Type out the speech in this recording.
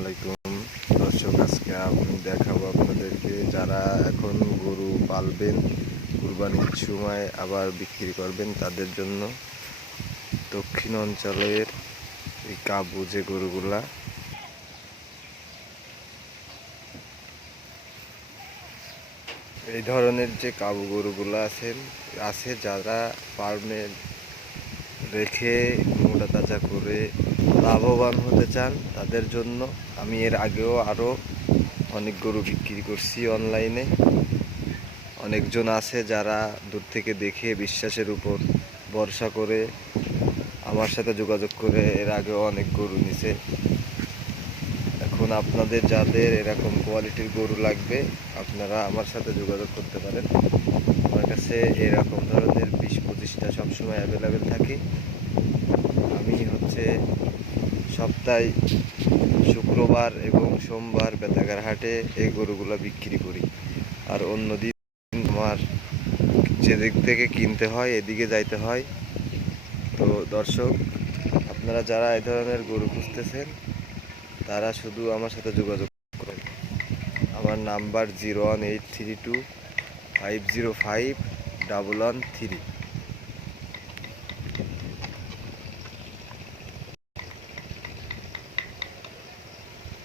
আলাইকুম দর্শক, আজকে আমি দেখাবো আপনাদেরকে যারা এখন গরু পালবেন, কুরবানির সময় আবার বিক্রি করবেন তাদের জন্য দক্ষিণ অঞ্চলের এই কাবু যে গরুগুলা, এই ধরনের যে কাবু গরুগুলো আছে যারা ফার্মে রেখে মোটা তাজা করে লাভবান হতে চান তাদের জন্য আমি এর আগেও আরও অনেক গরু বিক্রি করছি অনলাইনে। অনেকজন আছে যারা দূর থেকে দেখে বিশ্বাসের উপর ভরসা করে আমার সাথে যোগাযোগ করে এর আগেও অনেক গরু নিছে। এখন আপনাদের যাদের এরকম কোয়ালিটির গরু লাগবে আপনারা আমার সাথে যোগাযোগ করতে পারেন। আমার কাছে এরকম ধরনের 20-25টা সবসময় অ্যাভেলেবেল থাকে। আমি সপ্তাহে শুক্রবার এবং সোমবার বেতাগার হাটে এই গরুগুলো বিক্রি করি, আর অন্যদিন আমার যেদিক থেকে কিনতে হয় এদিকে যাইতে হয়। তো দর্শক, আপনারা যারা এই ধরনের গরু খুঁজতেছেন তারা শুধু আমার সাথে যোগাযোগ করেন। আমার নাম্বার 01832505113।